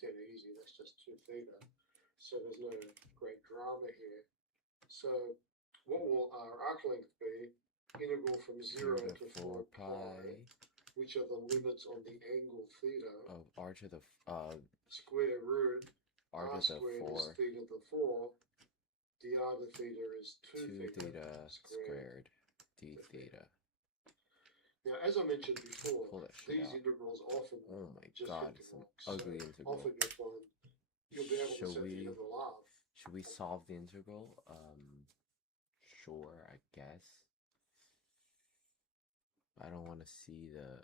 dead easy. That's just 2 theta. So there's no great drama here. So what will our arc length be? Integral from 0 to 4 pi, which are the limits on the angle theta, of r to the square root r r to the squared 4 is theta to the 4, dr to theta is 2 theta squared d theta. Now, as I mentioned before, Pull that shit these out. integrals often Oh my just god, hit it's the an rocks. ugly So integral. often you'll be able to say you have a laugh. Should we solve the integral? Sure, I guess. I don't want to see the...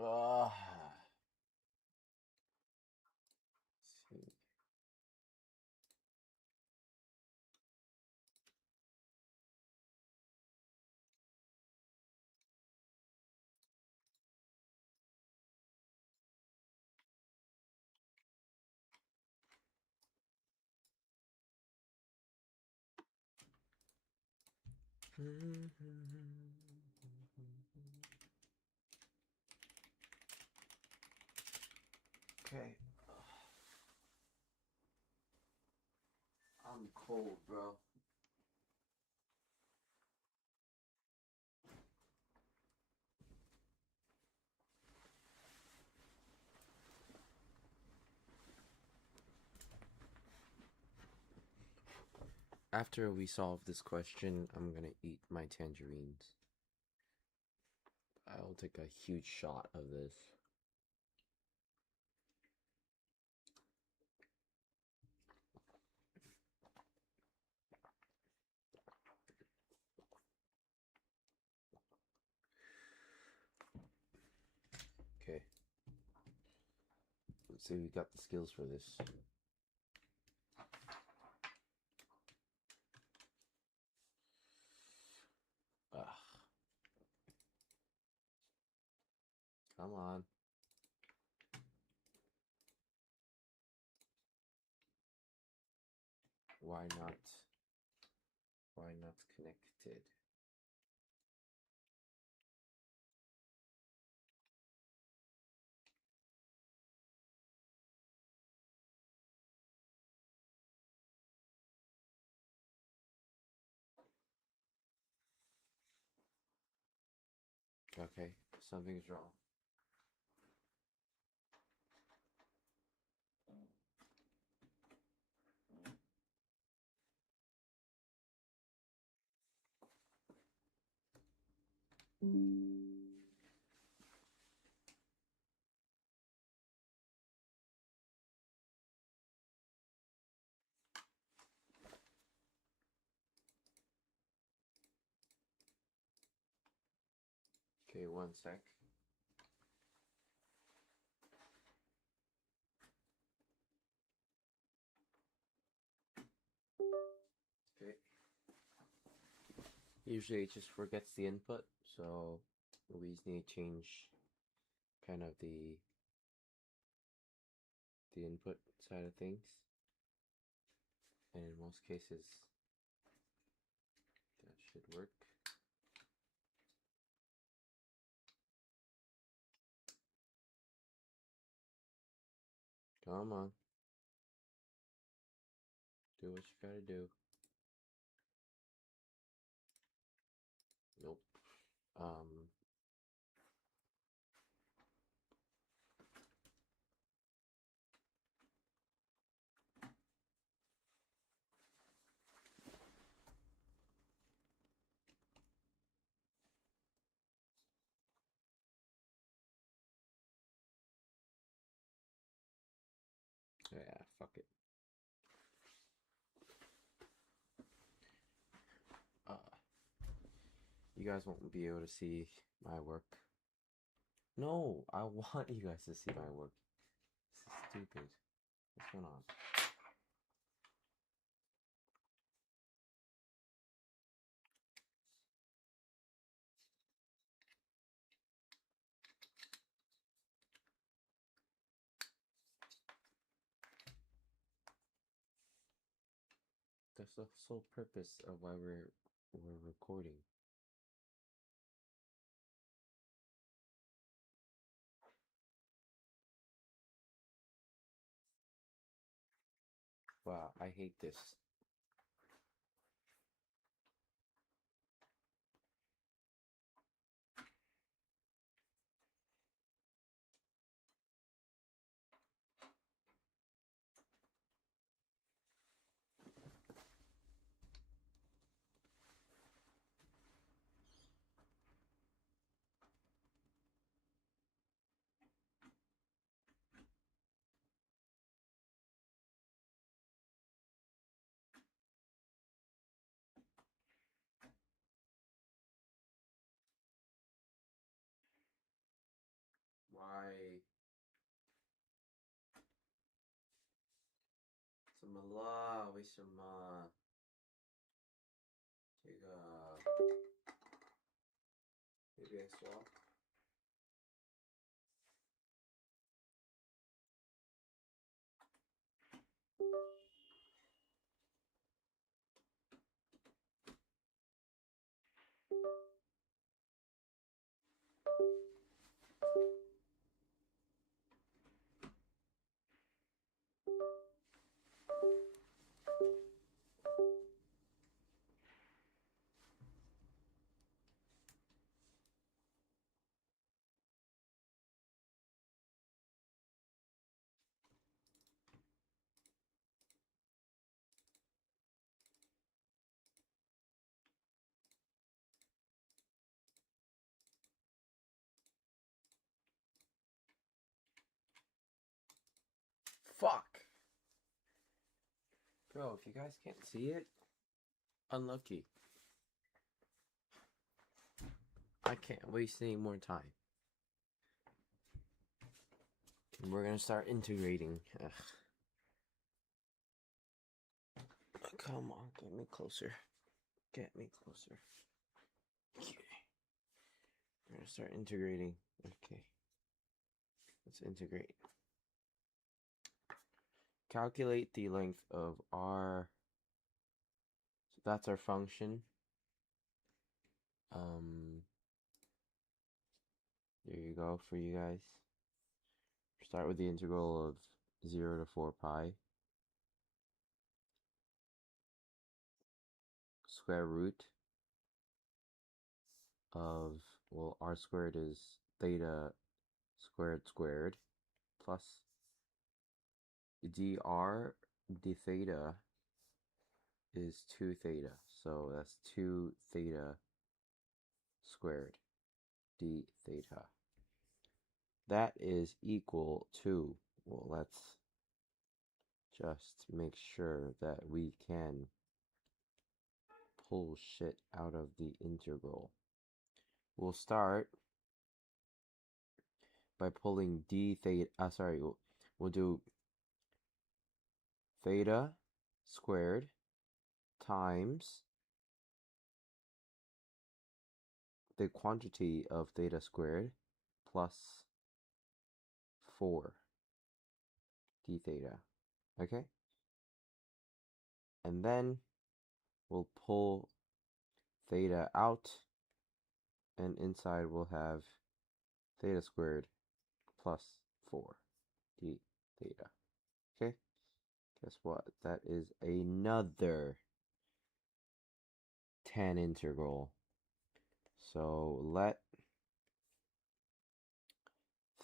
Ah. See. Okay. I'm cold, bro. After we solve this question, I'm gonna eat my tangerines. I'll take a huge shot of this. Okay. Let's see if we got the skills for this. Ugh. Come on. Why not? Why not connected? Okay, something's wrong. Okay, 1 sec. Okay. Usually it just forgets the input, so we just need to change kind of the input side of things. And in most cases, that should work. Come on. Do what you gotta do. Nope. Yeah, fuck it. You guys won't be able to see my work. No, I want you guys to see my work. This is stupid. What's going on? That's the sole purpose of why we're recording. Wow, I hate this. Why? 怎么了？为什么？这个这边说。Fuck! Bro, if you guys can't see it, unlucky. I can't waste any more time. We're gonna start integrating. Ugh. Come on, get me closer. Get me closer. Okay. We're gonna start integrating. Okay. Let's integrate. Calculate the length of our... So that's our function. There you go for you guys. Start with the integral of 0 to 4 pi. Square root of, well, r squared is theta squared plus dr d theta is 2 theta. So that's 2 theta squared d theta. That is equal to, well, let's just make sure that we can pull shit out of the integral. We'll start by pulling d theta, we'll do theta squared times the quantity of theta squared plus 4 d theta, okay? And then we'll pull theta out, and inside we'll have theta squared plus 4 d theta, okay? Guess what? That is another tan integral. So let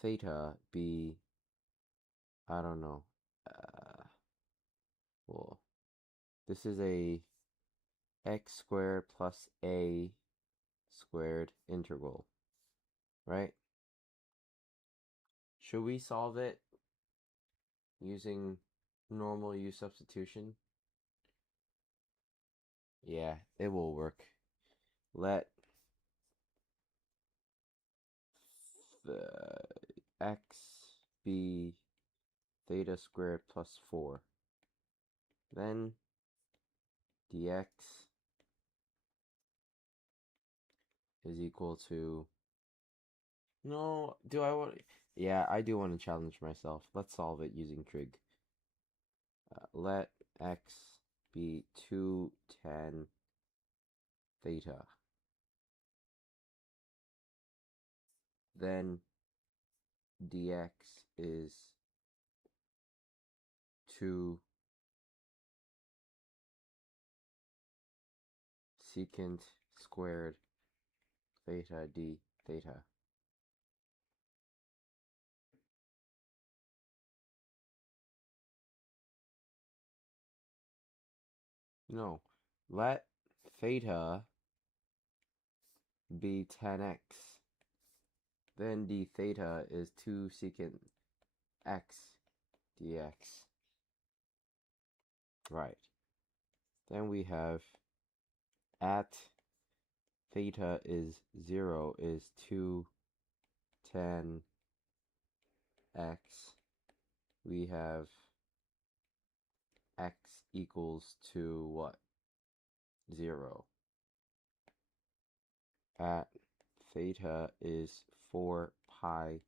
theta be, I don't know, well, this is a x squared plus a squared integral, right? Should we solve it using normal u substitution? Yeah, it will work. Let the x be theta squared plus 4. Then dx is equal to... No, do I want... Yeah, I do want to challenge myself. Let's solve it using trig. Let x be 2 tan theta. Then dx is 2 secant squared theta d theta. No, let theta be 10x. Then d theta is 2 secant x dx. Right. Then we have at theta is 0 is 2 10 x. We have x equals to what? 0. At theta is 4 pi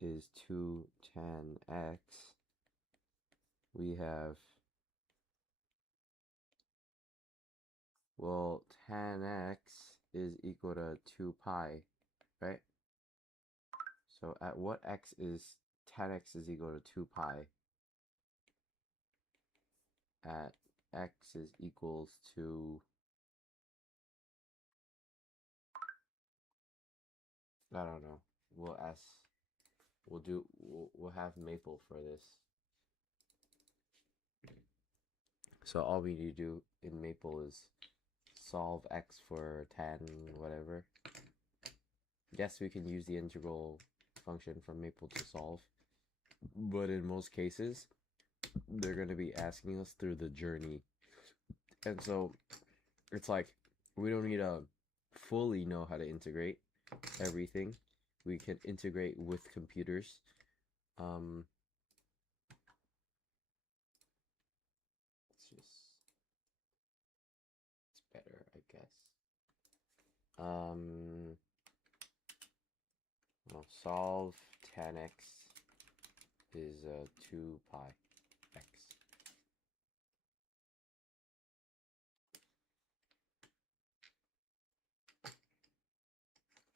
is 2 10x. We have, well, 10x is equal to 2 pi, right? So at what x is 10x is equal to 2 pi? At x is equals to, I don't know. We'll have Maple for this. So all we need to do in Maple is solve x for 10 whatever. Yes, we can use the integral function from Maple to solve, but in most cases they're going to be asking us through the journey, and so it's like we don't need to fully know how to integrate everything. We can integrate with computers. It's better, I guess. Well, solve 10x is 2 pi x.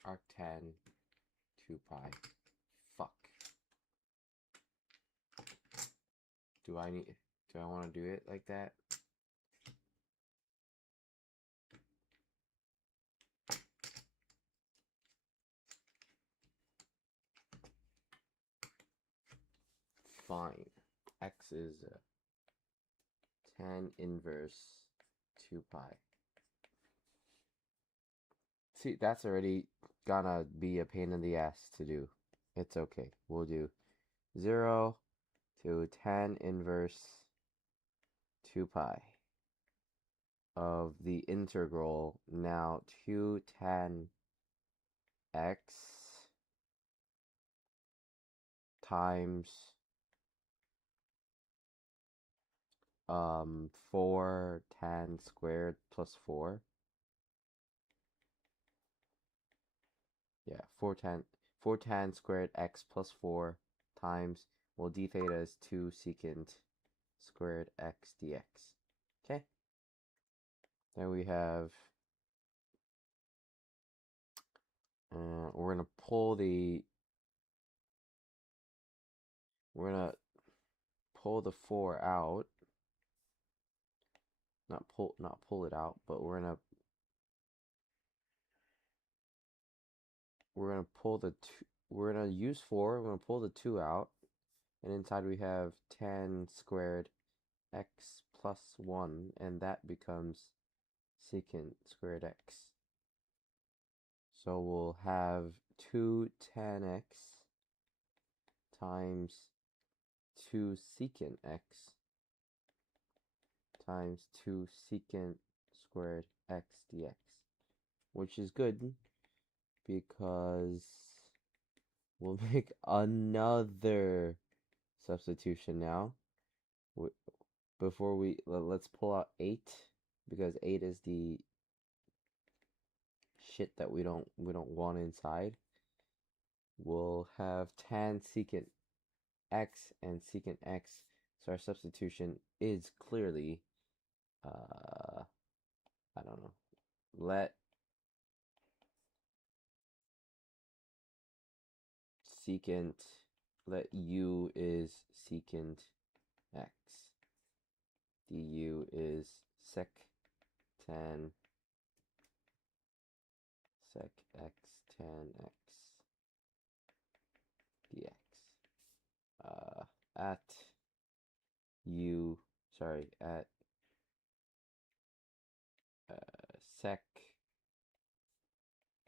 Arctan 2 pi. Fuck. Do I want to do it like that? Fine. X is 10 inverse 2 pi. See, that's already gonna be a pain in the ass to do. It's okay. We'll do 0 to 10 inverse 2 pi of the integral now 2 10 x times 4 tan squared plus 4. Yeah, 4 tan squared x plus 4 times, well, d theta is 2 secant squared x dx. Okay. Then we have, we're gonna pull the 4 out. Not pull it out, but we're gonna pull the 2. We're gonna use 4. We're gonna pull the 2 out, and inside we have 10 squared x plus 1, and that becomes secant squared x. So we'll have 2 10x times 2 secant x times 2 secant squared x dx, which is good because we'll make another substitution now. Before let's pull out 8, because 8 is the shit that we don't want inside. We'll have tan secant x and secant x, so our substitution is clearly I don't know, let u is secant x, du is sec tan sec x tan x dx. At at sec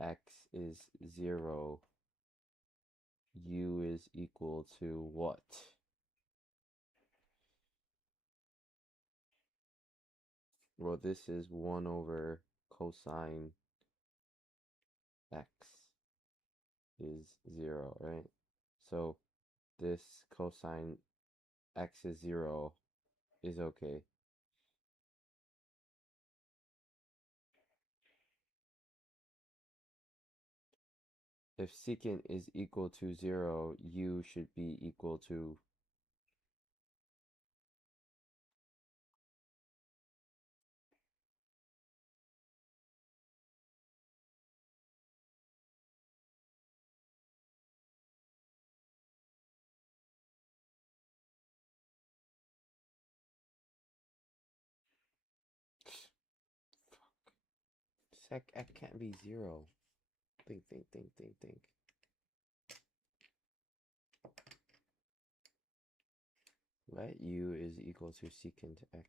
x is 0, u is equal to what? Well, this is 1 over cosine x is 0, right? So this cosine x is 0 is okay. If secant is equal to 0, u should be equal to sec x can't be 0. Think. Let u is equal to secant x.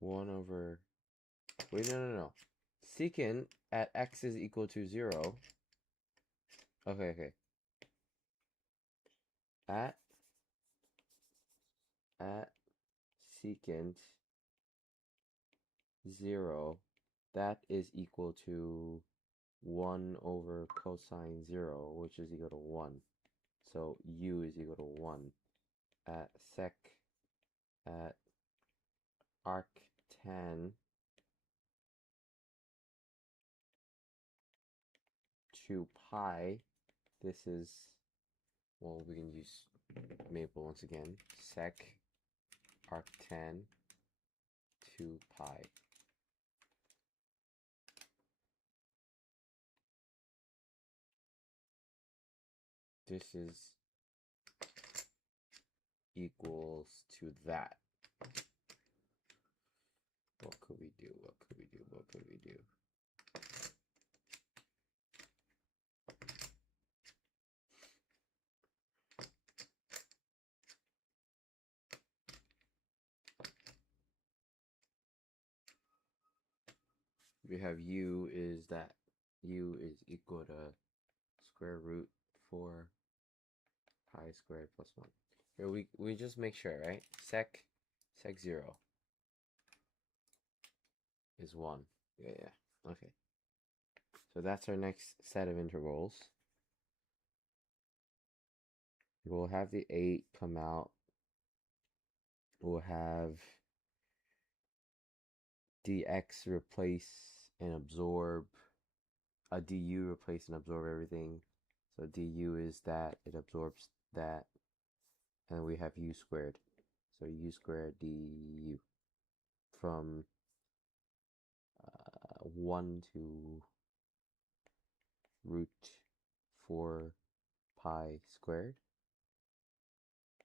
Wait, no. Secant at x is equal to 0. Okay. At secant 0, that is equal to 1 over cosine 0, which is equal to 1. So u is equal to 1. At sec at arc tan 2 pi, this is, well, we can use maple once again, sec arctan 2 pi. This is equals to that. What could we do? We have u is equal to square root 4 pi squared plus 1. Here we just make sure, right? Sec 0 is 1. Yeah. Okay. So that's our next set of intervals. We'll have the 8 come out. We'll have dx replace and absorb, du replace and absorb everything. So du is that, it absorbs that, and then we have u squared. So u squared du from 1 to root 4 pi squared.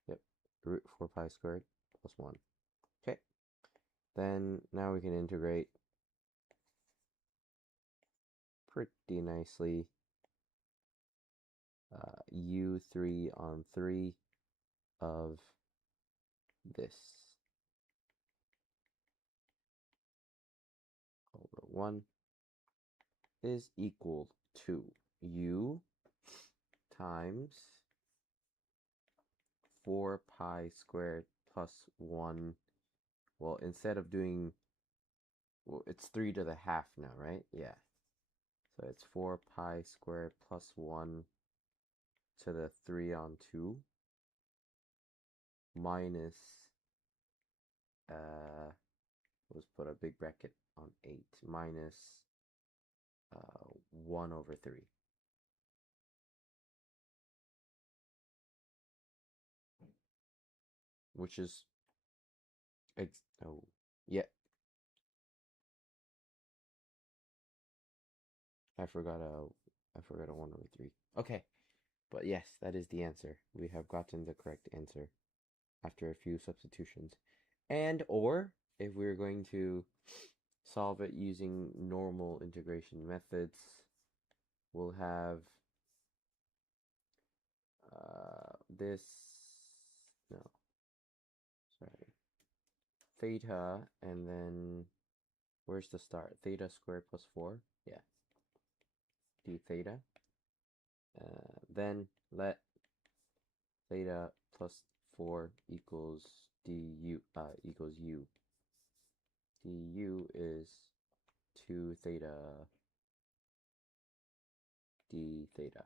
Yep, root 4 pi squared plus 1. Okay, then now we can integrate pretty nicely u3 on 3 of this over 1 is equal to u times 4 pi squared plus 1. Well, instead of doing, well, it's 3 to the half now, right? Yeah. So it's 4 pi squared plus 1 to the 3 on 2 minus, let's put a big bracket on 8, minus 1 over 3. Which is, oh, yeah. I forgot a 1 over 3. Okay, but yes, that is the answer. We have gotten the correct answer after a few substitutions. And or if we're going to solve it using normal integration methods, we'll have this, no, sorry, theta, and then where's the start? Theta squared plus 4, yeah, d theta. Then let theta plus 4 equals du equals u. Du is 2 theta d theta.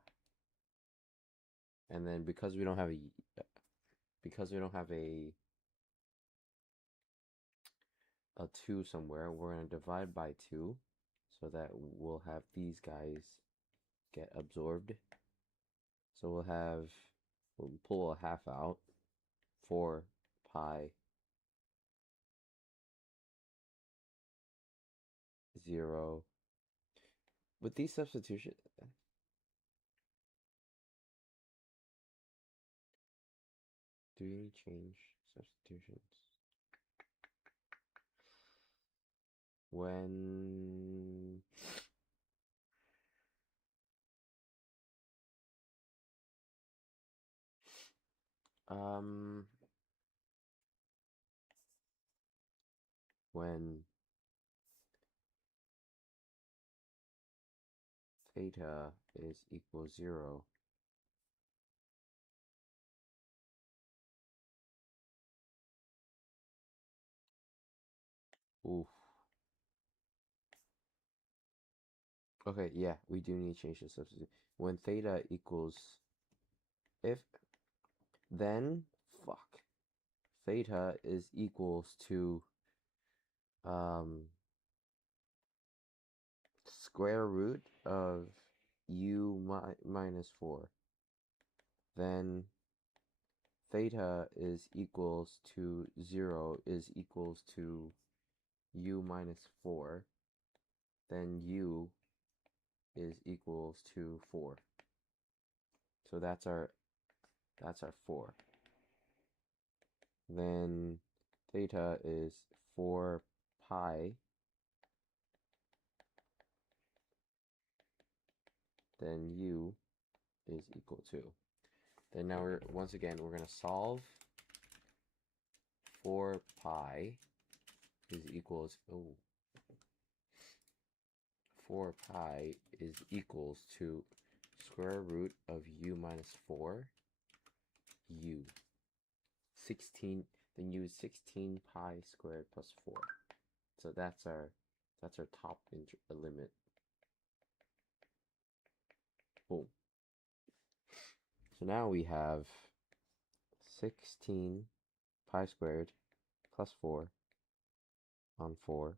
And then because we don't have a a 2 somewhere, we're going to divide by 2 so that we'll have these guys get absorbed. So we'll pull a half out, 4 pi 0. With these substitutions, do we change substitutions? When when theta is equal 0, oof. Okay, yeah, we do need to change the substitute. When theta equals, if, then, fuck, theta is equals to, square root of u minus 4. Then theta is equals to 0 is equals to u minus 4. Then u is equals to 4. So that's our 4. Then theta is 4 pi. Then u is equal to. Then now we're going to solve 4 pi is equals, 4 pi is equals to square root of u minus 4 u. 16, then u is 16 pi squared plus 4. So that's our top limit. Boom. So now we have 16 pi squared plus 4 on 4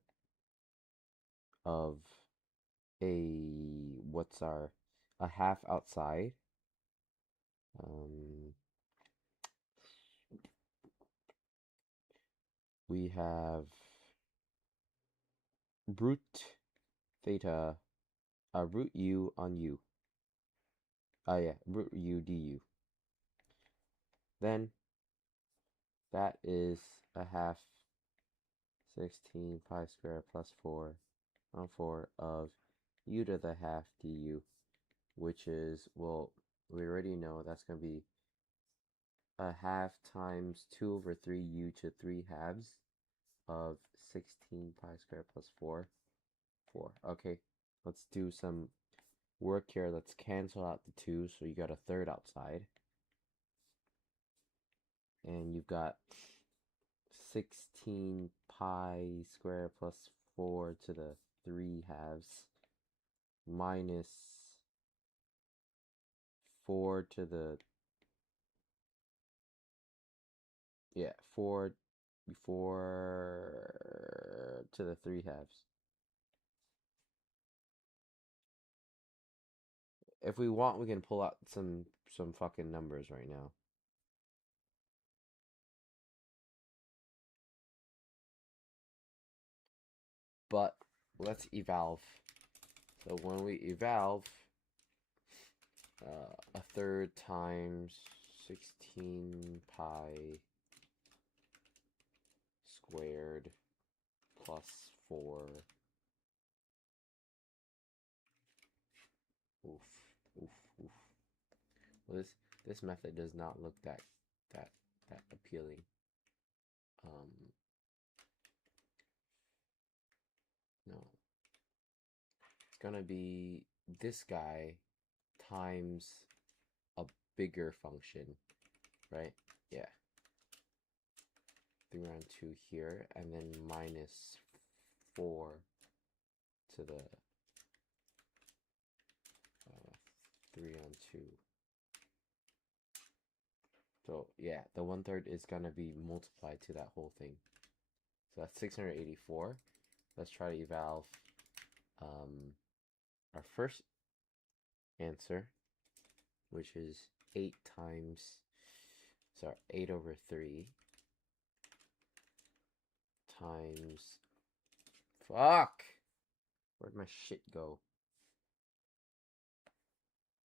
of a half outside. We have root theta, root u on u. Yeah, root u du. Then that is a half 16 pi squared plus 4 on 4 of u to the half du, which is, well, we already know that's going to be a half times 2 over 3 u to 3 halves of 16 pi squared plus 4. Okay, let's do some work here. Let's cancel out the 2, so you got a third outside. And you've got 16 pi squared plus 4 to the 3 halves minus 4 to the, 4 to the 3 halves. If we want, we can pull out some fucking numbers right now. But let's evolve. So when we evolve, a third times 16 pi squared plus 4. Oof, oof, oof. Well, this method does not look that appealing. No. It's gonna be this guy times a bigger function, right? Yeah. 3 on 2 here, and then minus 4 to the 3 on 2. So yeah, the 1/3 is gonna be multiplied to that whole thing. So that's 684. Let's try to eval our first answer, which is 8 times, sorry, 8 over 3 times, fuck! Where'd my shit go?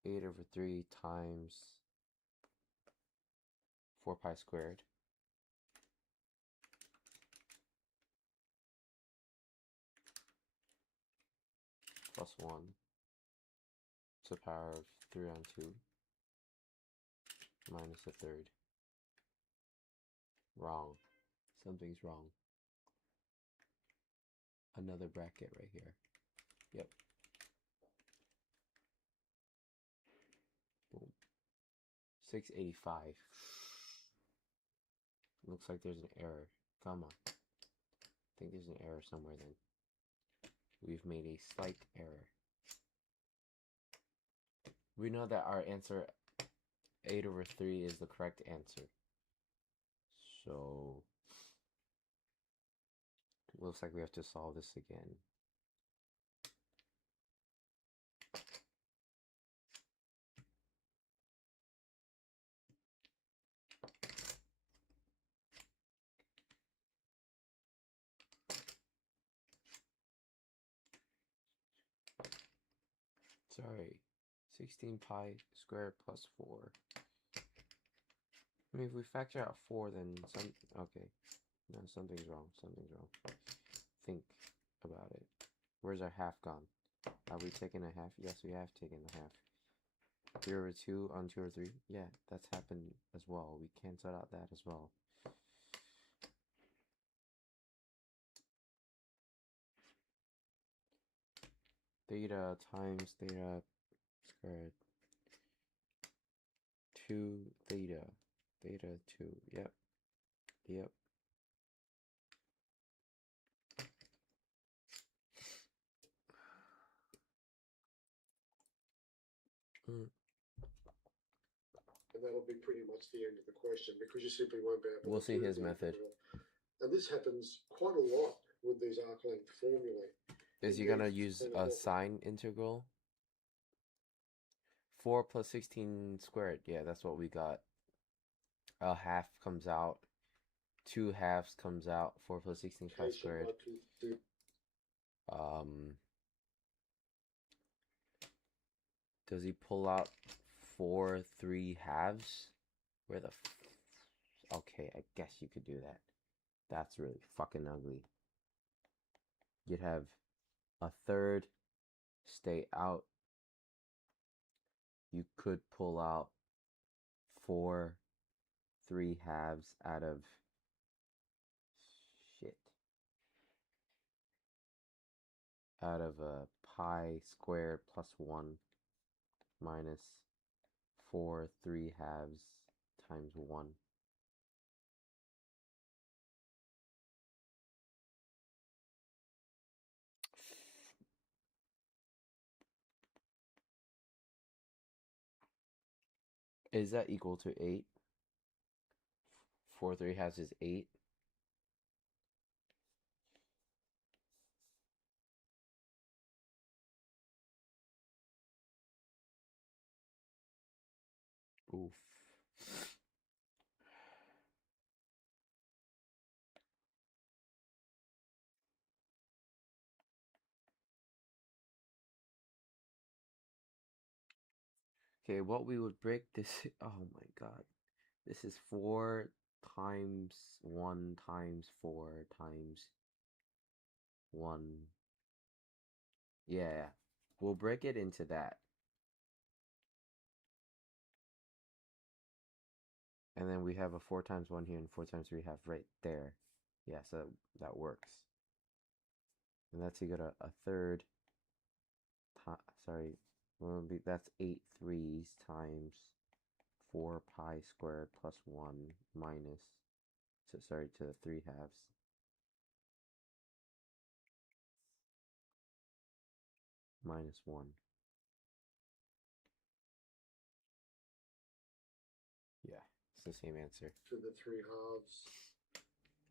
8 over 3 times 4 pi squared plus 1 to the power of 3 on 2 minus a third. Wrong. Something's wrong. Another bracket right here. Yep. Boom. 685. Looks like there's an error. Come on. I think there's an error somewhere then. We've made a slight error. We know that our answer 8 over 3 is the correct answer. So looks like we have to solve this again. Sorry. 16 pi squared plus 4. I mean, if we factor out 4, then okay. No, something's wrong. Something's wrong. Think about it. Where's our half gone? Have we taken a half? Yes, we have taken a half. 3 over 2 on 2 over 3. Yeah, that's happened as well. We cancel out that as well. Theta times theta squared. 2 theta. Theta 2. Yep. Yep. And that'll be pretty much the end of the question because you simply won't be able to. We'll see his the method. integral. And this happens quite a lot with these arc length formulae. Is he gonna use a sine integral? 4 plus 16 squared. Yeah, that's what we got. A half comes out. 2 halves comes out. 4 plus 16 pi squared. Does he pull out 4 3/2? Where the okay, I guess you could do that. That's really fucking ugly. You'd have a third stay out. You could pull out 4 3/2 out of shit. Out of a pi squared plus 1 minus 4 3/2 times 1. Is that equal to 8? 4 3/2 is 8. Oof. Okay, what we would break this, oh my god. This is 4 times 1 times 4 times 1. Yeah, we'll break it into that. And then we have a 4 times 1 here and 4 times 3 half right there. Yeah, so that works. And that's equal to a third. Sorry, that's 8 3s times 4 pi squared plus 1 minus, to the 3 halves. Minus 1. Yeah, it's the same answer. To the 3 halves.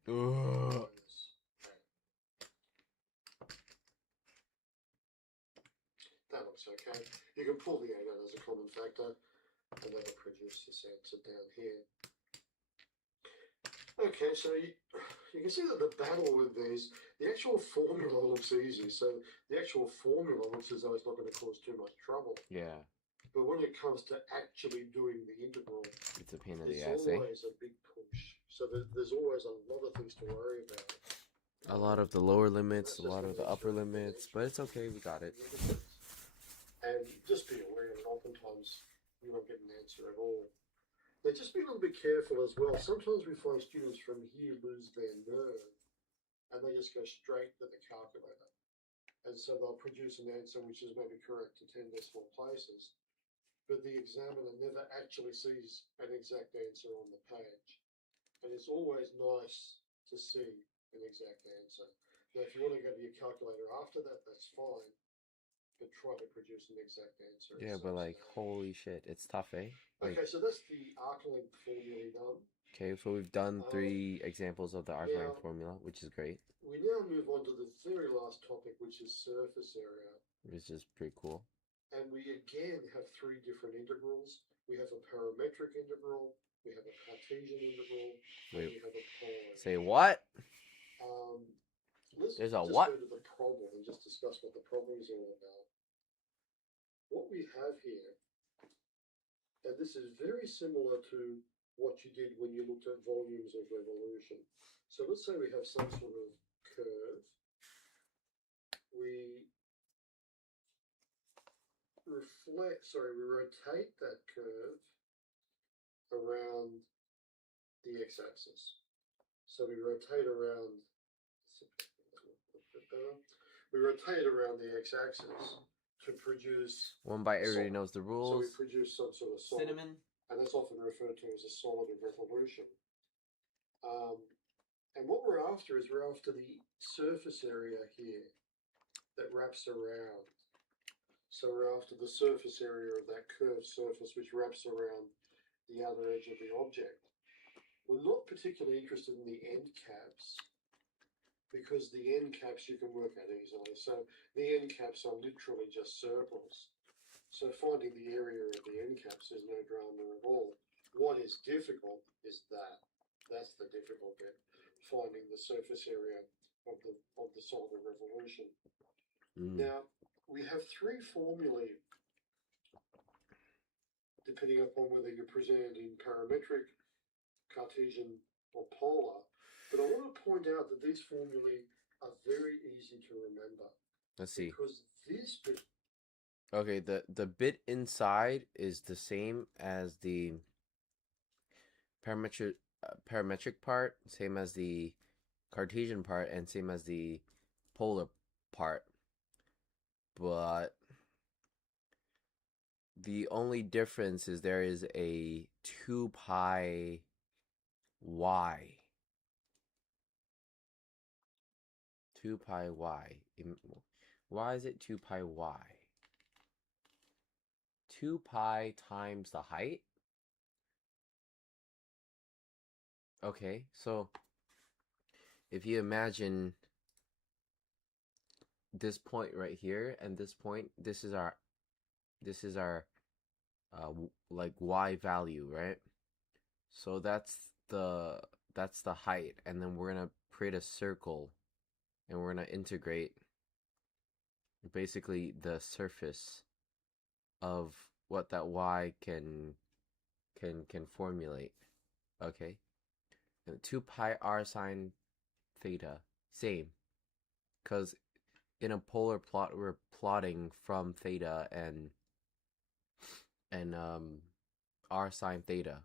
Ugh. That looks okay. You can pull the 8 out as a common factor, and that'll produce this answer down here. Okay, so you can see that the battle with these, the actual formula looks easy. So the actual formula looks as though it's not going to cause too much trouble. Yeah. But when it comes to actually doing the integral, it's a pain in the it's ass, eh? always a big push. So there's always a lot of things to worry about. A lot of the lower limits, a lot of the upper limits, but it's okay, we got it. And just be aware that oftentimes you won't get an answer at all. Now just be a little bit careful as well. Sometimes we find students from here lose their nerve and they just go straight to the calculator. And so they'll produce an answer which is maybe correct to 10 decimal places, but the examiner never actually sees an exact answer on the page. And it's always nice to see an exact answer. Now, if you want to go to your calculator after that, that's fine, but try to produce an exact answer. Yeah, but like, holy shit, it's tough, eh? Like, okay, so that's the arc-length formula done. Okay, so we've done 3 examples of the arc-length formula, which is great. We now move on to the very last topic, which is surface area. Which is pretty cool. And we again have 3 different integrals. We have a parametric integral, we have a Cartesian integral, and we have a polar. Say what? Let's There's a just what? go to the problem and just discuss what the problem is all about. What we have here, and this is very similar to what you did when you looked at volumes of revolution. So let's say we have some sort of curve. We rotate that curve around the x-axis. So we rotate around the x-axis to produce one by everybody knows the rules. So we produce some sort of solid, cinnamon, and that's often referred to as a solid of revolution. And what we're after is we're after the surface area here that wraps around. So we're after the surface area of that curved surface which wraps around the outer edge of the object. We're not particularly interested in the end caps, because the end caps you can work out easily. So the end caps are literally just circles. So finding the area of the end caps is no drama at all. What is difficult is that. That's the difficult bit, finding the surface area of the solid of revolution. Now, we have 3 formulae, depending upon whether you're presented in parametric, Cartesian, or polar. But I want to point out that these formulae are very easy to remember. Let's see. Because this bit... Okay, the bit inside is the same as the parametric part, same as the Cartesian part, and same as the polar part. But the only difference is there is a 2 pi y. 2 pi y. Why is it 2 pi y? 2 pi times the height? Okay, so if you imagine this point right here and this point, this is our like y value, right? So that's the height, and then we're gonna create a circle and we're gonna integrate basically the surface of what that y can formulate. Okay, and 2 pi r sine theta, same. because in a polar plot we're plotting from theta and r sine theta.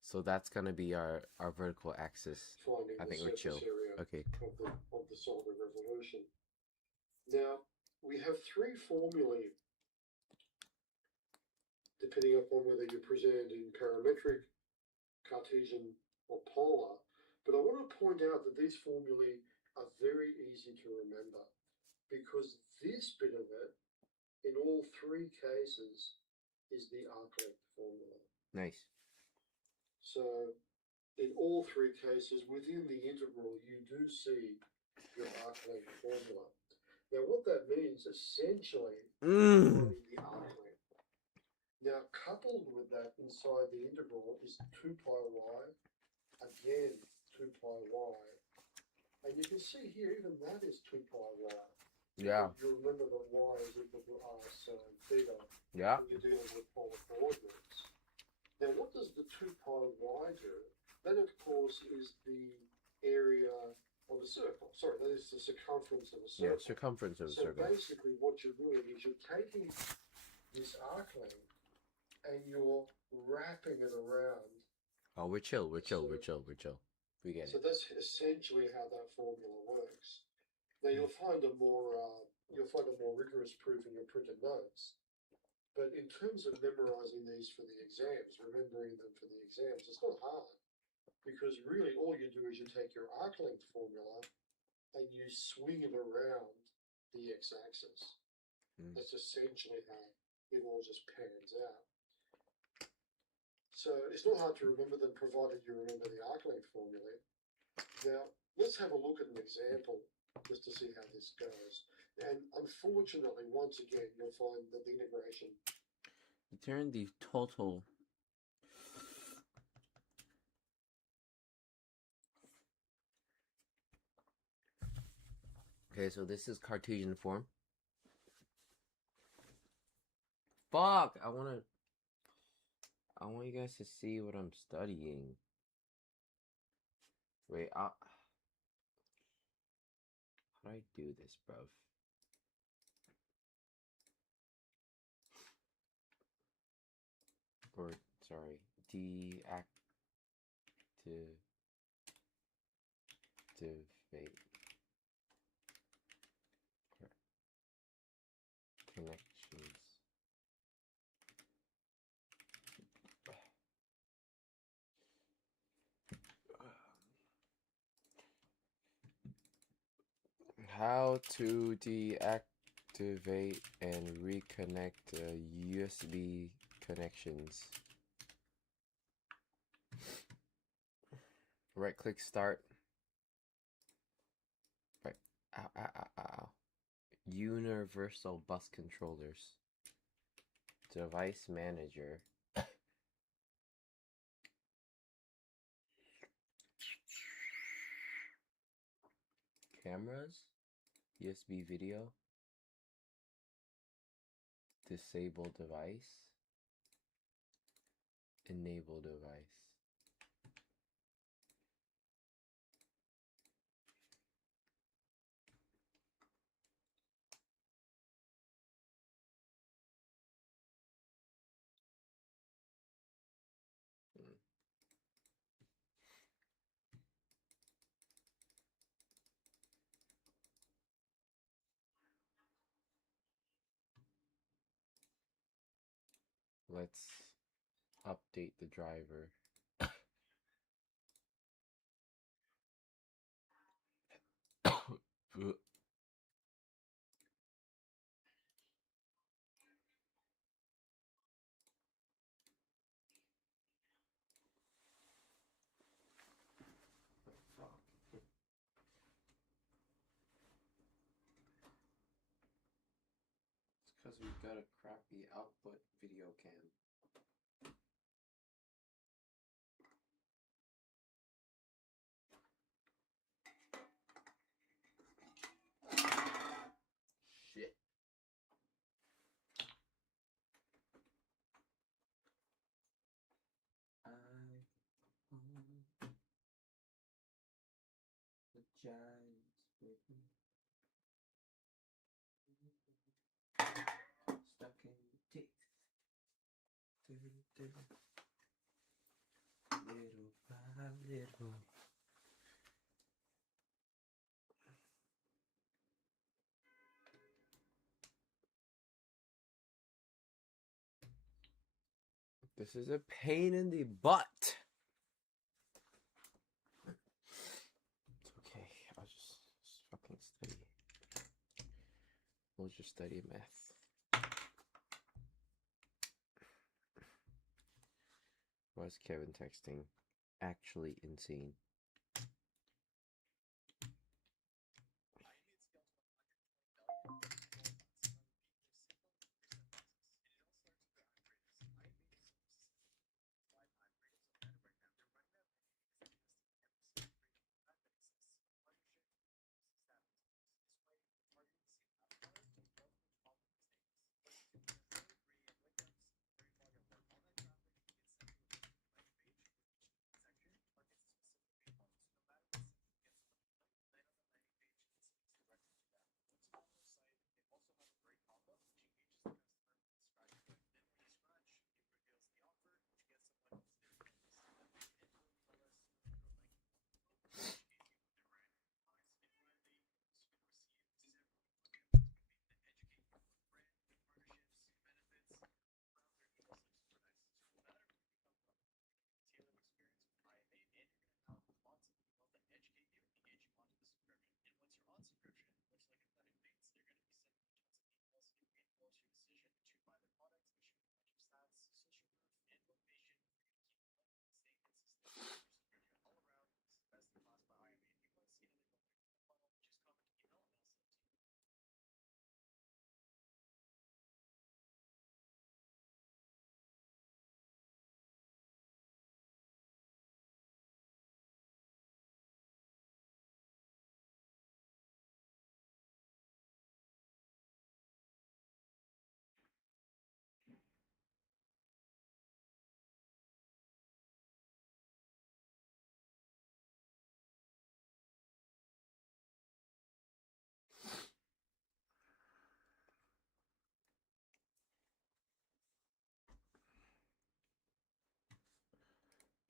So that's gonna be our vertical axis. Finding I the think we're surface chill. area Okay. of the solar revolution. Now, we have three formulae, depending upon whether you're presented in parametric, Cartesian, or polar. But I want to point out that these formulae are very easy to remember, because this bit of it, in all three cases, is the arc length formula. Nice. So, in all three cases, within the integral, you do see your arc length formula. Now, what that means, essentially, is finding the arc length. Now, coupled with that inside the integral is 2 pi y, again 2 pi y, and you can see here, even that is 2 pi y. Yeah. You remember that y is equal to r sine theta Yeah. when you're dealing with polar coordinates. Now, what does the 2 pi y do? That, of course, is the area of a circle. Sorry, that is the circumference of a circle. Yeah, circumference of a So circle. basically what you're doing is you're taking this arc length and you're wrapping it around. Oh, we're chill. We get So it. that's essentially how that formula works. Now you'll find a more rigorous proof in your printed notes. But in terms of memorizing these for the exams, remembering them for the exams, it's not hard. Because really all you do is you take your arc length formula and you swing it around the x-axis. That's essentially how it all just pans out. So it's not hard to remember them, provided you remember the arc length formula. Now, let's have a look at an example just to see how this goes. And unfortunately, once again, you'll find that the integration... Determine the total... Okay, so this is Cartesian form. Fuck! I want you guys to see what I'm studying. Wait, how do I do this, bruv? Or, sorry, deactivate. Connections. How to deactivate and reconnect USB connections. Right click start. Right. Ow. Universal bus controllers. Device manager. Cameras. USB video. Disable device. Enable device. Let's update the driver. It's because we've got a crappy output video cam. Shit. The Giants, baby. little by little. This is a pain in the butt. It's okay. I'll just fucking study. We'll just study math. Why is Kevin texting? Actually insane.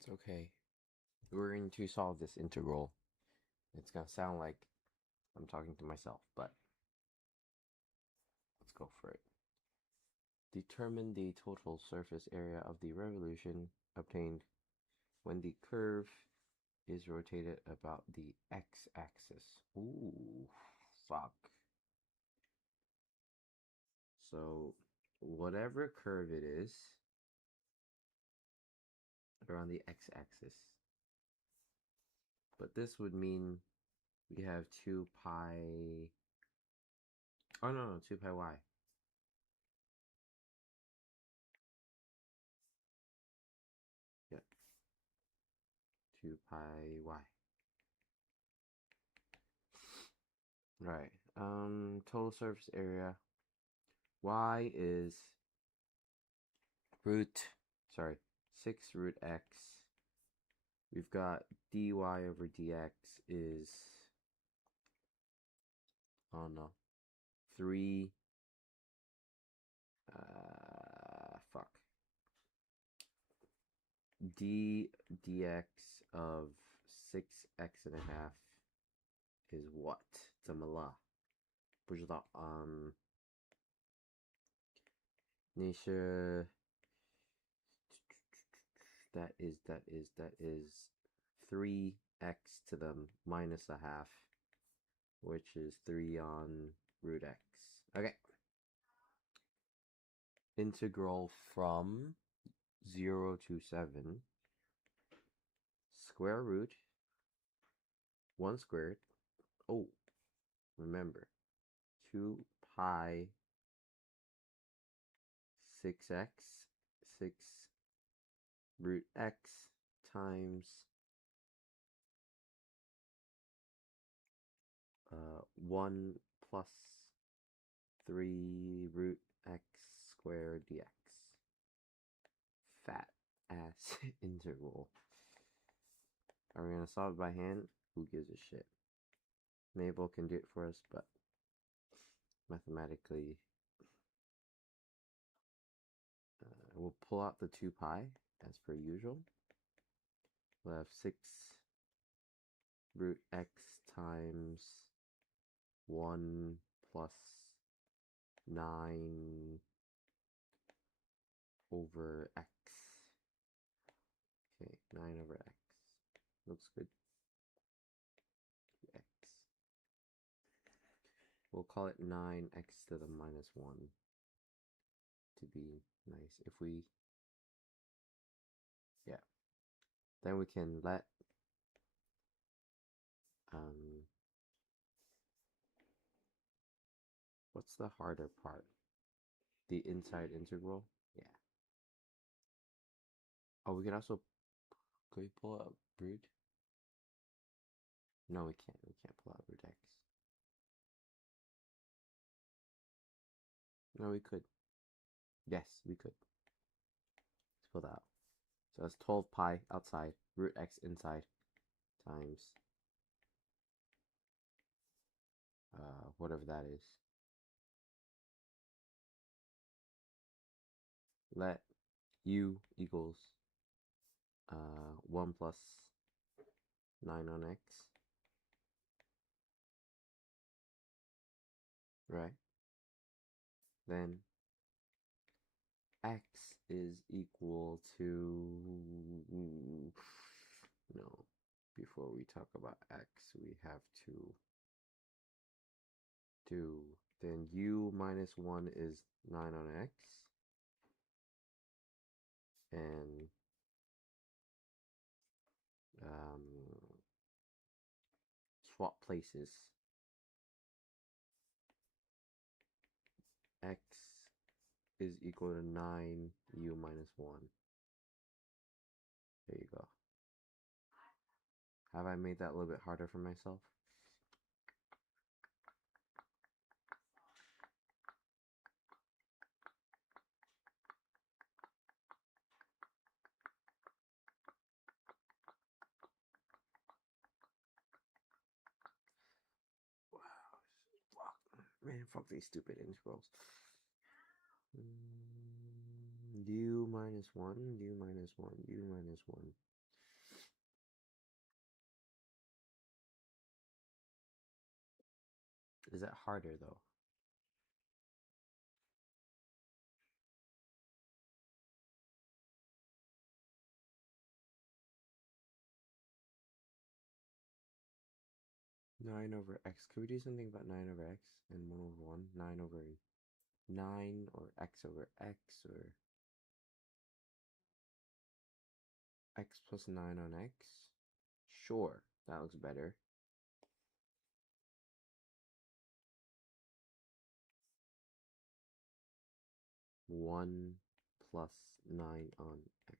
It's okay. We're going to solve this integral. It's going to sound like I'm talking to myself, but let's go for it. Determine the total surface area of the revolution obtained when the curve is rotated about the x-axis. Ooh, fuck. So, whatever curve it is around the x-axis. But this would mean we have 2 pi... Oh, no, 2 pi y. Yeah. 2 pi y. Right. Total surface area. Y is 6 root x. We've got dy over dx is, oh no, 3, fuck. Dx of 6x and a half is what? Zamala. 不知道. 那是 that is 3x to the minus a half, which is 3 on root x. Okay. Integral from 0 to 7 square root 1 squared. Oh, remember, 2 pi 6x 6 root x times 1 plus 3 root x squared dx. Fat ass integral. Are we gonna solve it by hand? Who gives a shit? Mabel can do it for us, but mathematically we'll pull out the 2 pi as per usual. We'll have 6 root x times 1 plus 9 over x. Okay, 9 over x. Looks good. X. We'll call it 9x to the minus 1 to be nice. If we, yeah, then we can let what's the harder part? The inside integral? Yeah. Oh, we can also, could we pull out root? No, we can't. We can't pull out root x. No, we could. Yes, we could. Let's pull that out. So that's 12 pi outside, root x inside, times whatever that is. Let u equals 1 plus 9 on x. Right? Then x is equal to, no, before we talk about x, we have to do, then u minus 1 is 9 on x, and swap places. X is equal to 9 u minus 1. There you go. Have I made that a little bit harder for myself? Man, fuck these stupid integrals. U minus 1, u minus 1, u minus 1. Is that harder though? Nine over x. Could we do something about 9 over x and 1 over 1? 9 over 9 or x over x or x plus 9 on x? Sure, that looks better. One plus 9 on x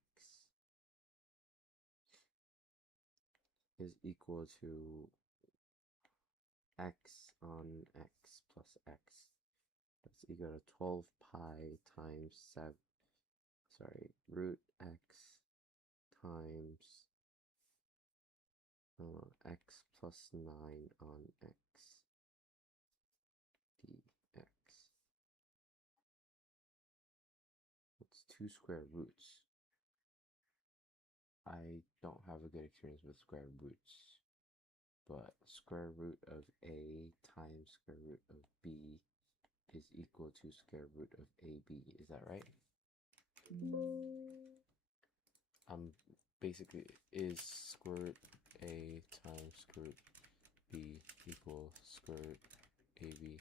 is equal to x on x plus x. That's equal to 12 pi times 7, sorry, root x times x plus 9 on x dx. It's 2 square roots. I don't have a good experience with square roots, but square root of a times square root of b is equal to square root of ab. Is that right? Basically, is square root a times square root b equals square root ab.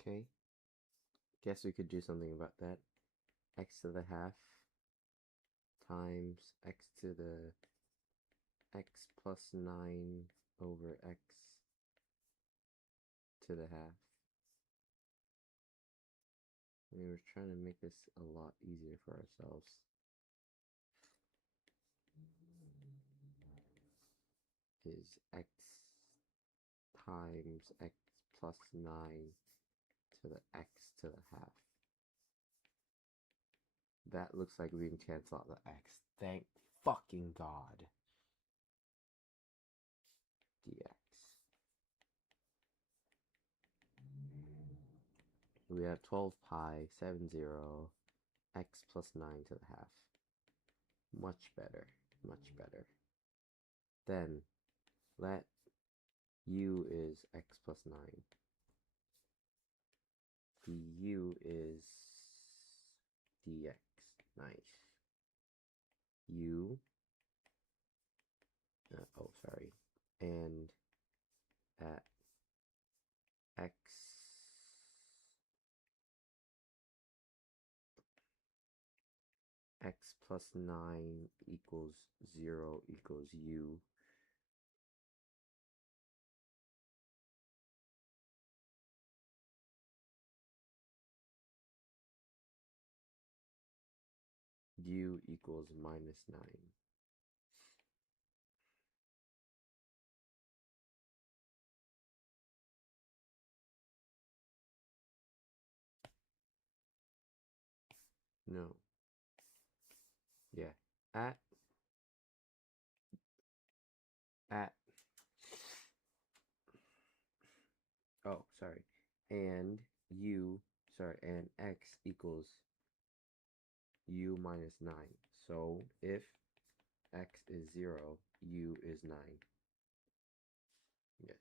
Okay, guess we could do something about that. X to the half times x to the x plus 9 over x to the half. We were trying to make this a lot easier for ourselves. Is x times x plus 9 to the x to the half. That looks like we can cancel out the x. Thank fucking God. Dx. We have 12 pi 70 x plus 9 to the half. Much better. Much better. Then let u is x plus 9. Du is dx. Nice. U. Oh, sorry. And at x plus 9 equals 0 equals u. U equals minus 9. No. Yeah. At oh, sorry. And and x equals u minus 9. So if x is 0, u is 9. Yes.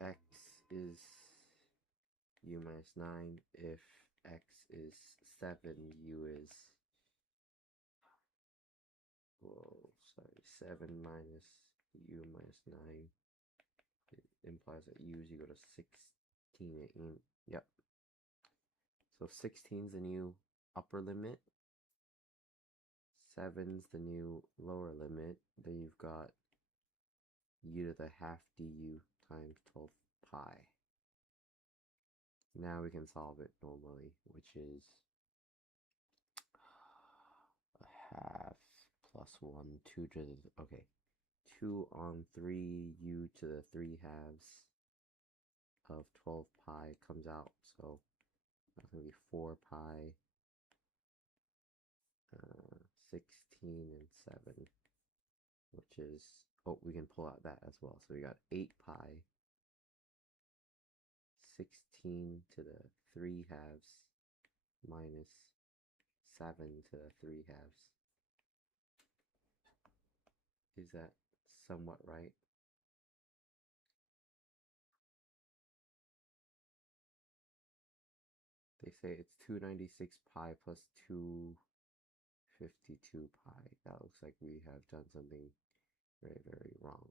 X is u minus 9. If x is 7, u is, whoa, sorry, 7 minus u minus 9. It implies that u is equal to 16. Yep. So 16 is the new upper limit. 7's the new lower limit. Then you've got u to the half du times 12 pi. Now we can solve it normally, which is a half plus 1, 2 to the, okay, 2 on 3 u to the 3 halves of 12 pi comes out, so that's going to be 4 pi, 16 and 7, which is, oh, we can pull out that as well. So we got 8 pi, 16 to the 3 halves, minus 7 to the 3 halves. Is that somewhat right? They say it's 296 pi plus 252 pi. That looks like we have done something very, very wrong.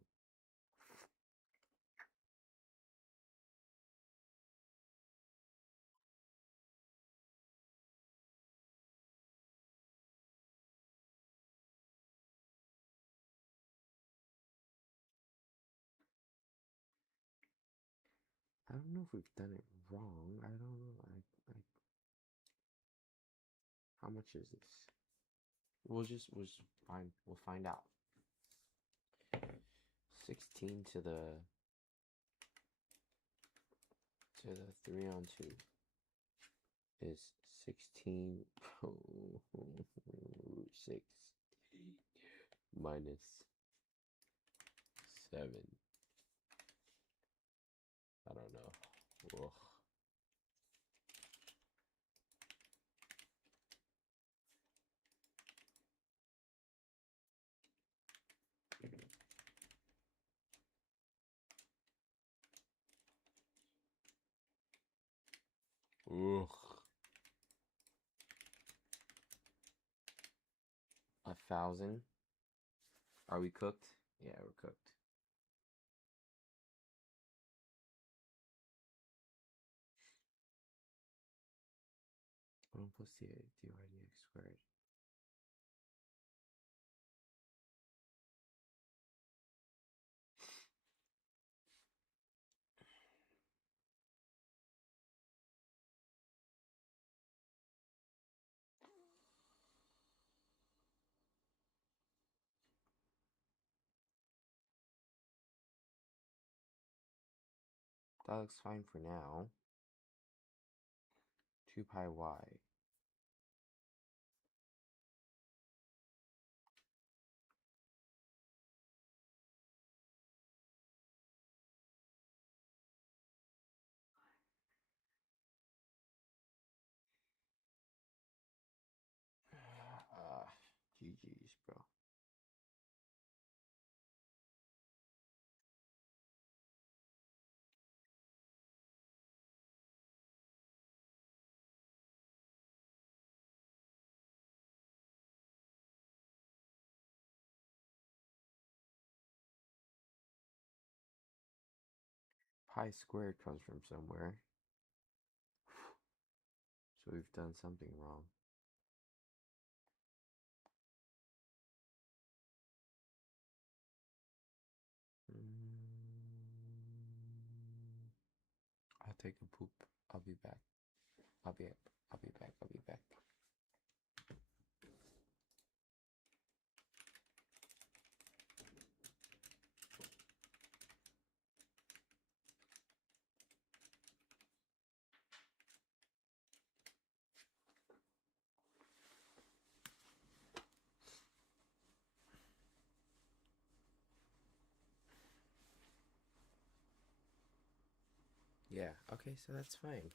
I don't know if we've done it wrong. I don't know. How much is this? We'll just find out. 16 to the 3 on 2 is 16 6 minus 7. I don't know. Ugh. Ugh. 1,000. Are we cooked? Yeah, we're cooked. 1 plus dy dx squared. That looks fine for now. 2 pi y. GG's, bro. Pi squared comes from somewhere. So we've done something wrong. I'll take a poop. I'll be back. I'll be back. I'll be back. Yeah, okay, so that's fine.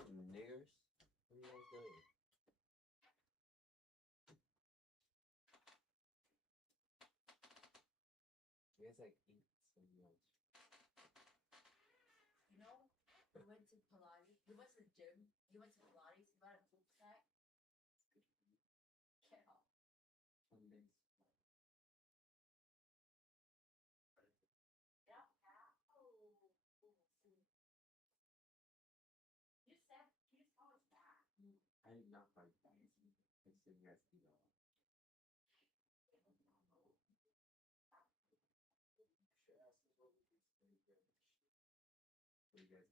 up, niggers? What are you guys doing? You guys like eat so much. You know, you went to Pilates. You went to the gym. You went to Pilates. You got a poop sack. Get off. Sundays. Get off now. You said you just call us back. I did not find that. I said you guys eat a lot. What do you guys eat? What is that?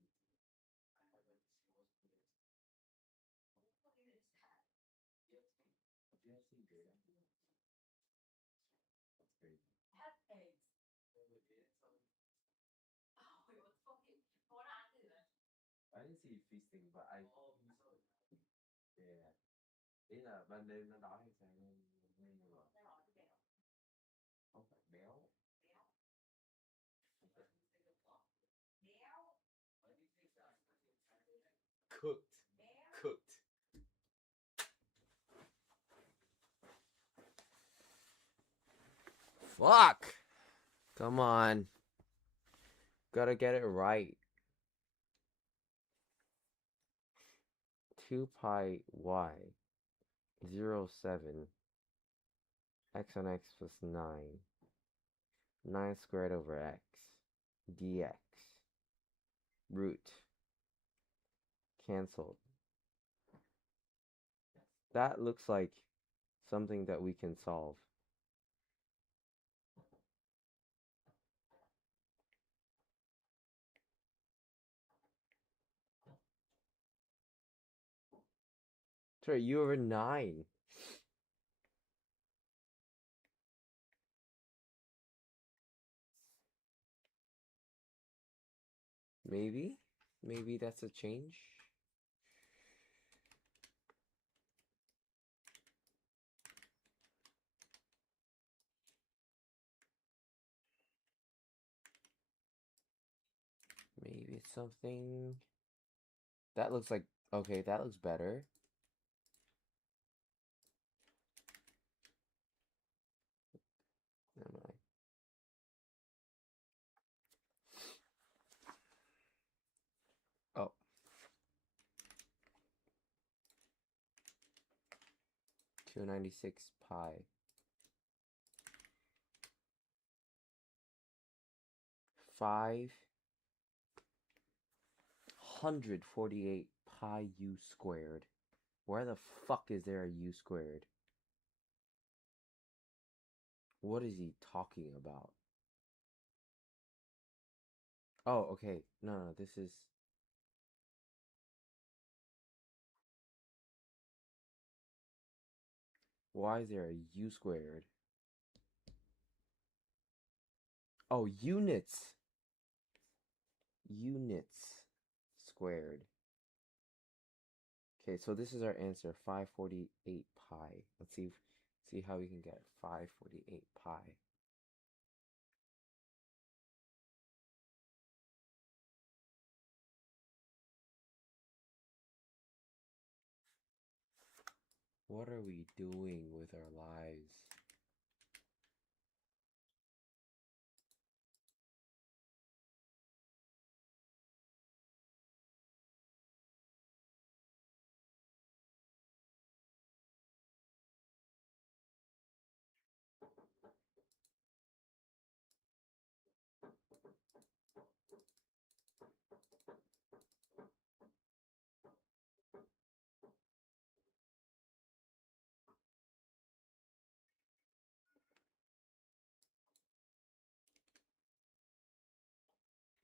Do you guys eat good? That's crazy. Have eggs. Oh, wait, what the fuck? What I do then? I didn't see you feasting, but I. Yeah. Ý là ban đêm nó đói hay sao nên rồi. Không phải béo. Cooked. Cooked. Fuck! Come on. Gotta get it right. 2 pi y 0 7 x on x plus 9 9 squared over x dx root cancelled. That looks like something that we can solve. Sorry, you over 9. Maybe that's a change. Maybe it's something that looks like, okay, that looks better. Never mind. Oh. $296 pi. 548 pi u squared. Where the fuck is there a u squared? What is he talking about? Oh, okay. No, this is... Why is there a u squared? Oh, units! Units squared. Okay, so this is our answer, 548 pi. Let's see how we can get 548 pi. What are we doing with our lives?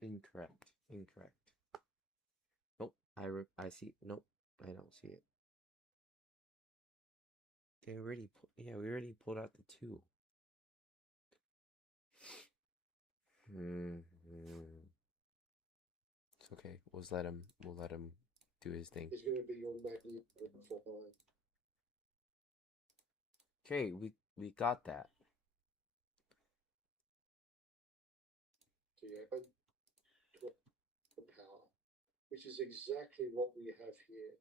Incorrect. Incorrect. Nope. I see. Nope. I don't see it. Okay, we already pulled out the 2. It's okay. We'll let him do his thing. He's going to be your magnet for high. Okay, we got that. So yeah, but to a power. which is exactly what we have here.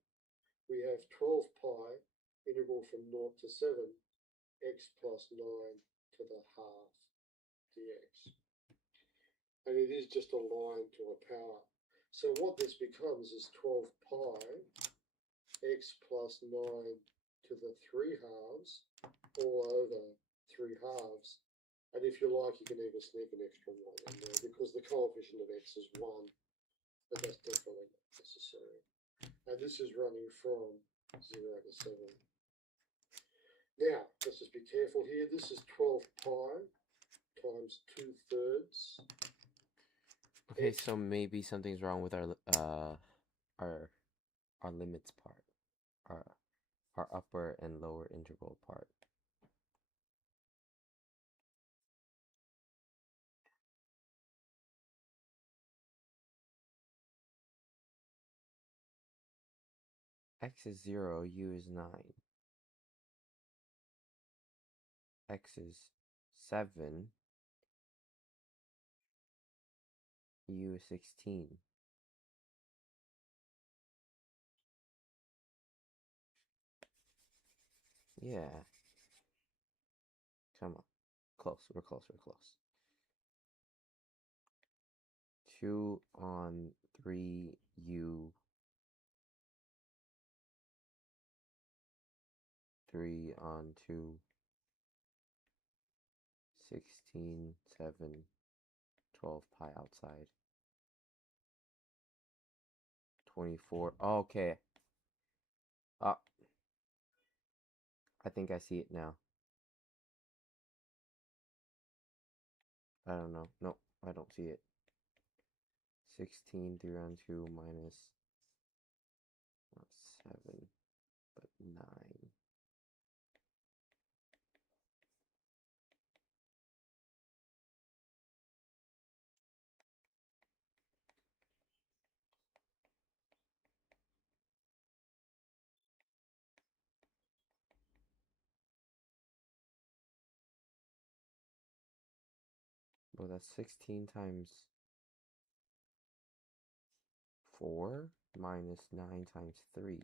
We have 12 pi integral from 0 to 7 x plus 9 to the half dx. And it is just a line to a power. So what this becomes is 12 pi x plus 9 to the 3 halves all over 3 halves. And if you like, you can even sneak an extra 1 in there because the coefficient of x is 1, but that's definitely not necessary. And this is running from 0 to 7. Now, let's just be careful here. This is 12 pi times 2/3. Okay, so maybe something's wrong with our limits part, our upper and lower integral part. X is 0, U is 9. X is 7, U is 16. Yeah. Come on. Close. We're close. We're close. 2 on 3U. 3 on 2. 16, 7, 12 pi outside. 24. Oh, okay. I think I see it now. I don't know. No, I don't see it. 16, 3 on 2 minus not 7, but 9. Well, that's 16 times 4 minus 9 times 3.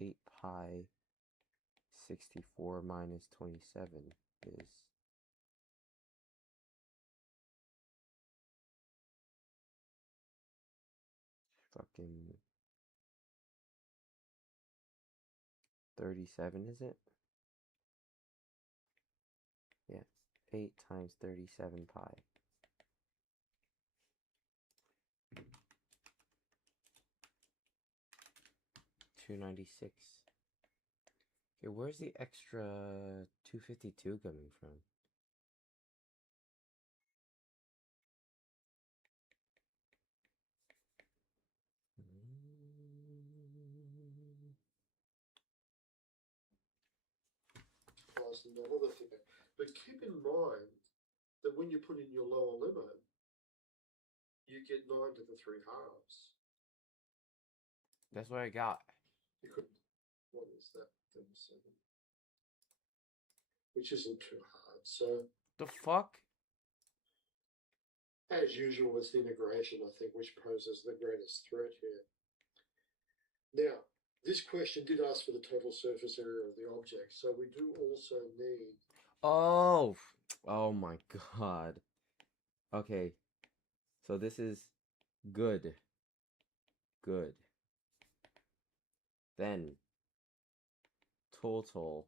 8 pi 64 minus 27 is fucking 37, is it? Yeah. 8 times 37 pi. 296. Okay, where's the extra 252 coming from? Plus another thing. But keep in mind that when you put in your lower limit, you get 9 to the 3 halves. That's what I got. You could, what is that? 37. Which isn't too hard. So, The fuck? as usual, it's the integration, I think, which poses the greatest threat here. Now, this question did ask for the total surface area of the object, so we do also need... Oh my god. Okay, so this is good. Good. Then, total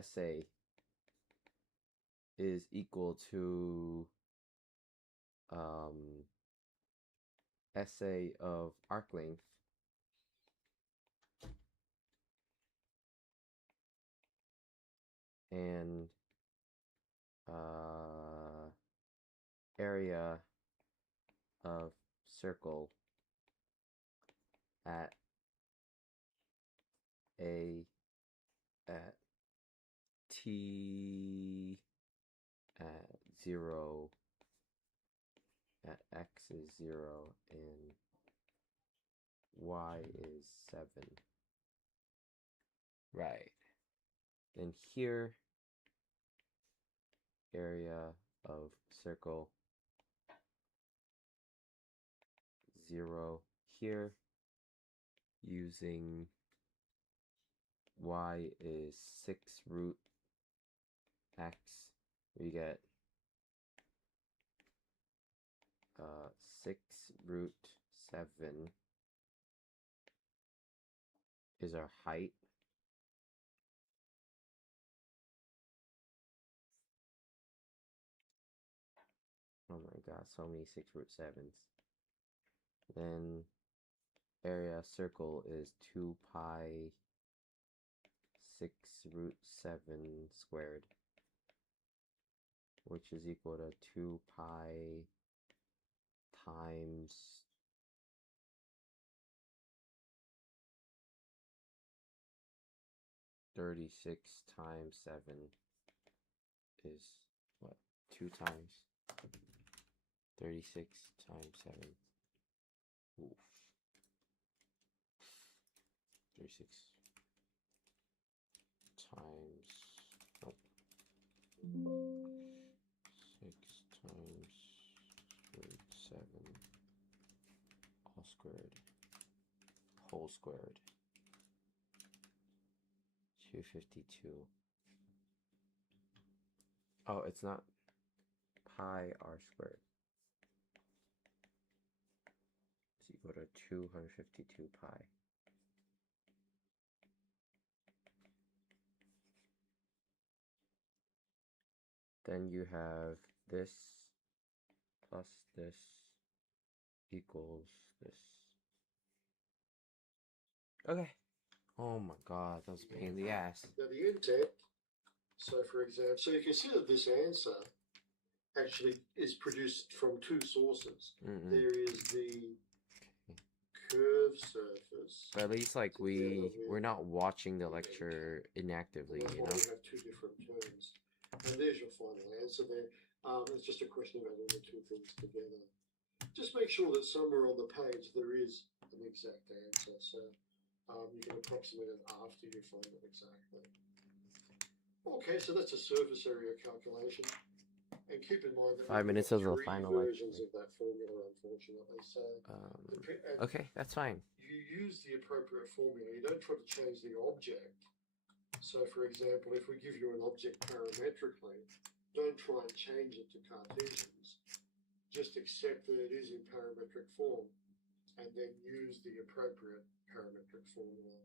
SA is equal to SA of arc length and area of circle at T at 0, at X is 0, and Y is 7. Right. Then here, area of circle 0 here. Using y is 6 root x, we get 6 root 7 is our height. Oh my god, so many 6 root 7s. Then area circle is 2 pi 6 root 7 squared, which is equal to 2 pi times 36 times 7 is what? 2 times 36 times 7. Oof. 36 times, nope. 6 times root 7 all squared, whole squared. 252. Oh, it's not pi r squared. It's equal to 252 pi. Then you have this plus this equals this. Okay. Oh my god, that was a pain in the ass. Now the intent, so for example, so you can see that this answer actually is produced from two sources. There is the curve surface. But at least like we're not watching the lecture inactively, That's you why know? we have two different terms. And there's your final answer there. It's just a question of adding the two things together. Just make sure that somewhere on the page there is an exact answer. So you can approximate it after you find it exactly. Okay, so that's a surface area calculation. And keep in mind that 5 minutes of the three final versions lecture. of that formula, unfortunately. So Okay, that's fine. you use the appropriate formula. You don't try to change the object. So, for example, if we give you an object parametrically, don't try and change it to Cartesians. Just accept that it is in parametric form and then use the appropriate parametric formula.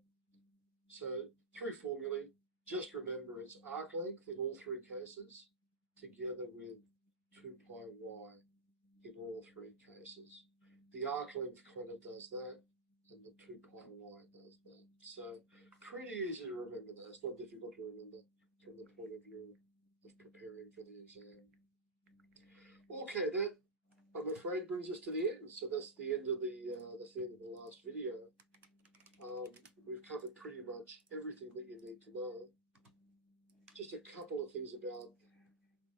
So, through formulae, just remember it's arc length in all three cases, together with 2 pi y in all three cases. The arc length kind of does that, and the 2 pi y does that. So pretty easy to remember that. It's not difficult to remember from the point of view of preparing for the exam. Okay, that I'm afraid brings us to the end. So that's the end of the last video. We've covered pretty much everything that you need to know. Just a couple of things about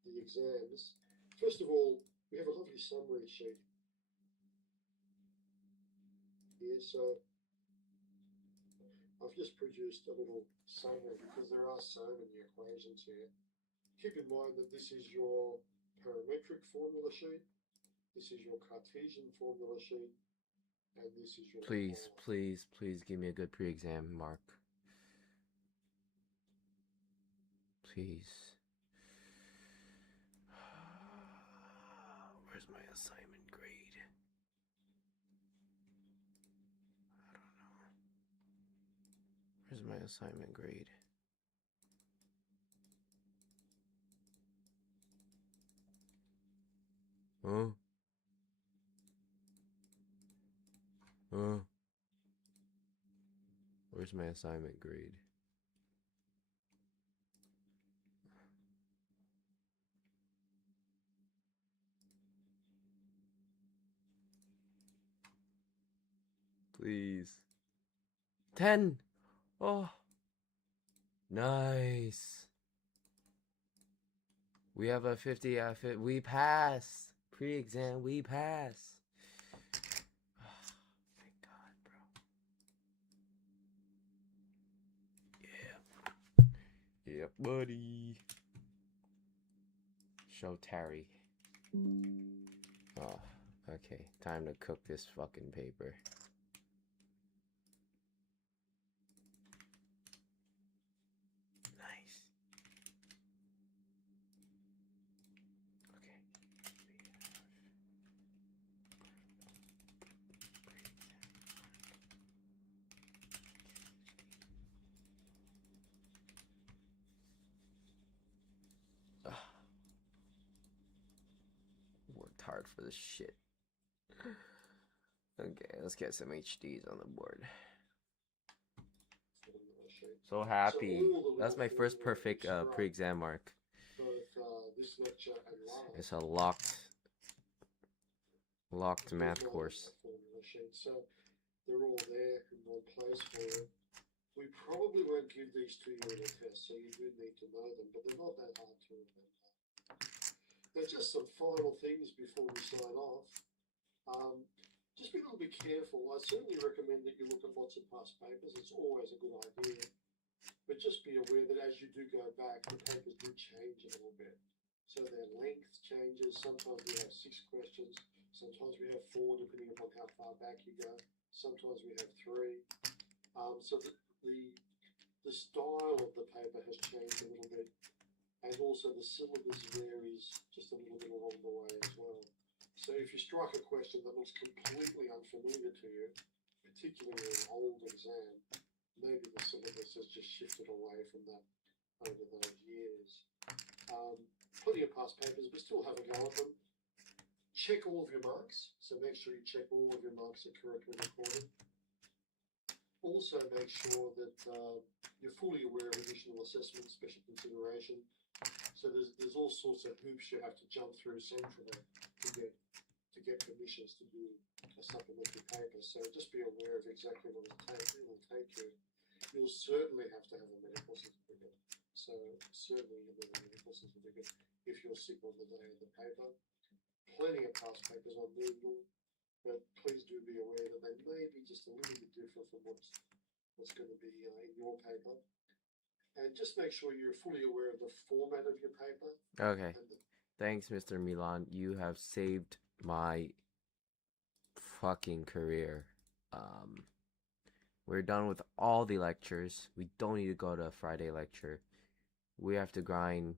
the exams. First of all, we have a lovely summary sheet here. So I've just produced a little summary because there are so many equations here. Keep in mind that this is your parametric formula sheet, this is your Cartesian formula sheet, and this is your... Please give me a good pre-exam mark. Please. Where's my assignment grade? I don't know. Where's my assignment grade? Huh? Where's my assignment grade? Please. 10! Oh! Nice! We have a 50 out of we pass! Pre-exam, we pass! Thank God, bro. Yeah. Yep, buddy. Show Terry. Oh, Okay, time to cook this fucking paper. Nice. Okay. Ugh. Worked hard for this shit. Okay, let's get some HDs on the board. formula sheet. So happy. So all the That's my little first formula perfect you scrub, pre-exam mark. Both this lecture and last. It's a locked math all course. that formula sheet. So they're all there in one place for you. We probably won't give these to you in a test, so you do need to know them, but they're not that hard to remember. There's just some final things before we sign off. Just be a little bit careful. I certainly recommend that you look at lots of past papers. It's always a good idea. But just be aware that as you do go back, the papers do change a little bit. So their length changes. Sometimes we have 6 questions. Sometimes we have 4, depending upon how far back you go. Sometimes we have 3. So the style of the paper has changed a little bit. And also the syllabus varies just a little bit along the way as well. So if you strike a question that looks completely unfamiliar to you, particularly in an old exam, maybe the syllabus has just shifted away from that over those years. Plenty of past papers, but still have a go at them. Check all of your marks, so make sure you check all of your marks are correctly recorded. Also make sure that you're fully aware of additional assessment, special consideration. So there's all sorts of hoops you have to jump through centrally to get permissions to do a supplementary paper. So just be aware of exactly what it will take you. You'll certainly have to have a medical certificate. So certainly you need a medical certificate if you're sick on the day of the paper. Plenty of past papers on Moodle, but please do be aware that they may be just a little bit different from what's going to be in your paper. And just make sure you're fully aware of the format of your paper. Okay. Thanks, Mr. Milan. You have saved my fucking career. We're done with all the lectures. We don't need to go to a Friday lecture. We have to grind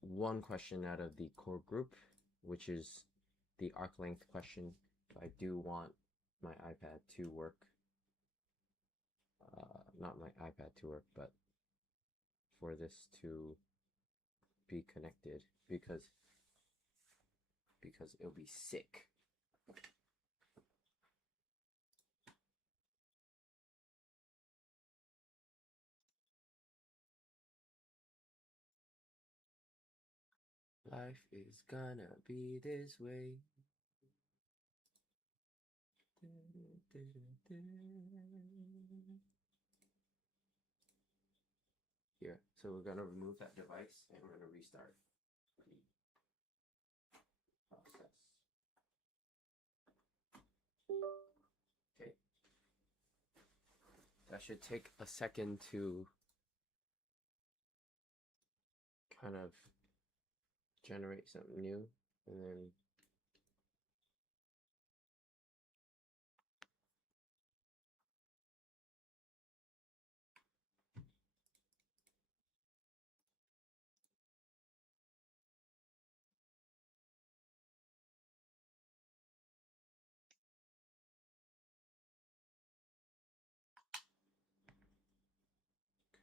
one question out of the core group, which is the arc length question. I do want my iPad to work. Not my iPad to work, but for this to be connected because it'll be sick. Life is gonna be this way. Here, so we're gonna remove that device and we're gonna restart the process. Okay. That should take a second to kind of generate something new, and then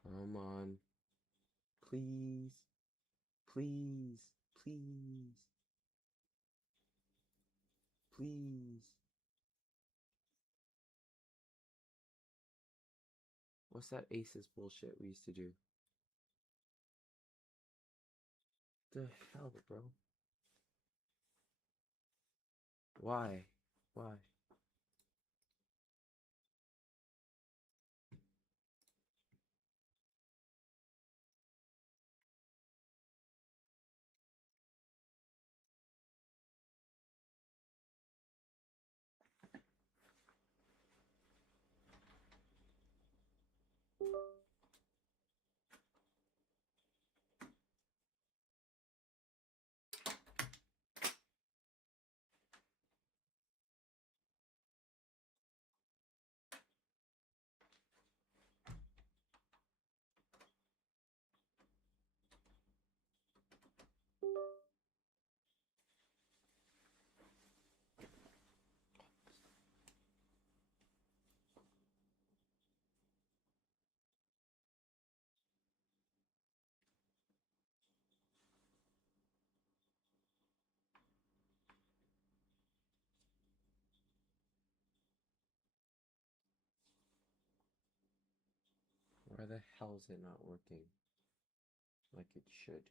come on. Please. Please. Please. Please. What's that aces bullshit we used to do? The hell, bro? Why? Why? the hell is it not working like it should?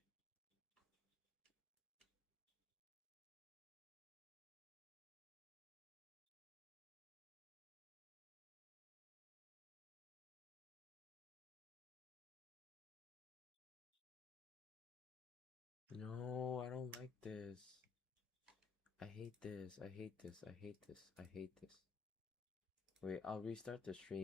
No, I don't like this. I hate this. I hate this. I hate this. I hate this. Wait, I'll restart the stream.